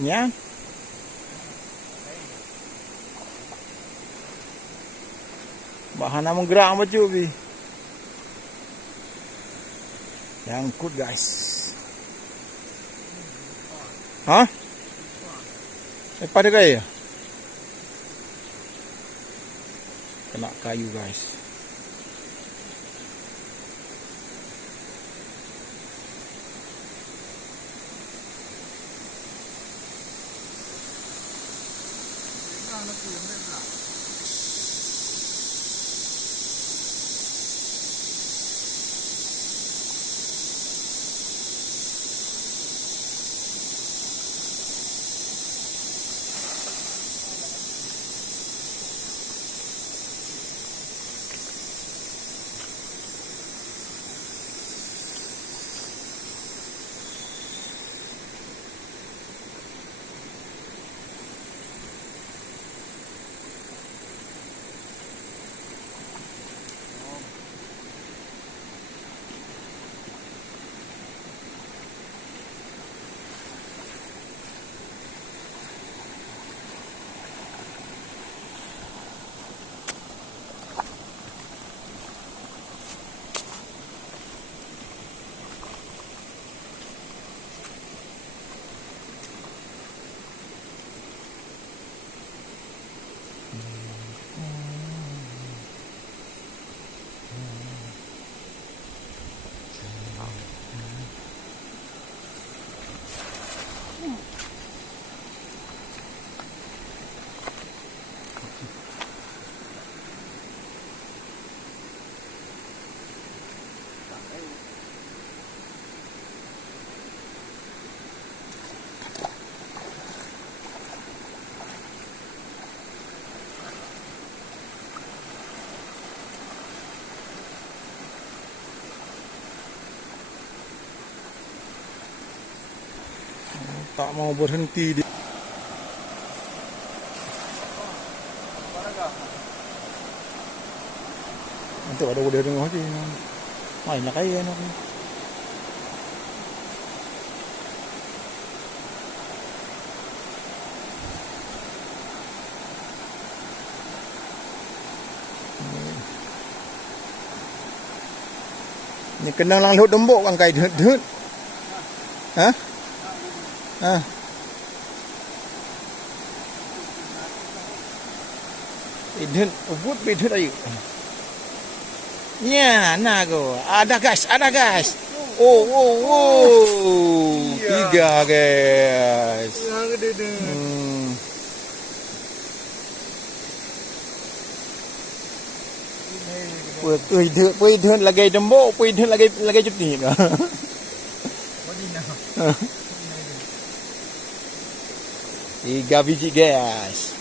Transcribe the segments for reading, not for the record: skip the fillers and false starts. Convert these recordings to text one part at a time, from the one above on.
Yan. Bahan namang gerak baju bi. Yang good guys. Hah? Pada kaya? Kena kayu guys. Tak mau berhenti dia. Nanti ada udah dengar aja. Main nak kaya nak. Ni kena lang lut dembok kan kai dut. Hah? Ah. Idun ubut bidut ayu. Ya, nago. Ada guys, ada guys. Oh, oh, oh. Tiga guys. Idun lagi dembok, idun lagi cuti. Tiga biji guys.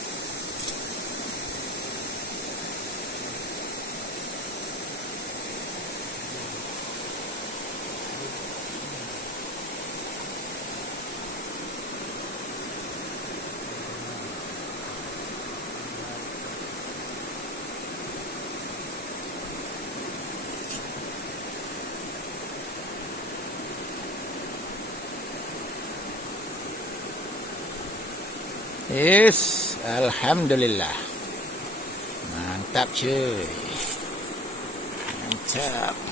Yes, alhamdulillah. Mantap cuy. Mantap.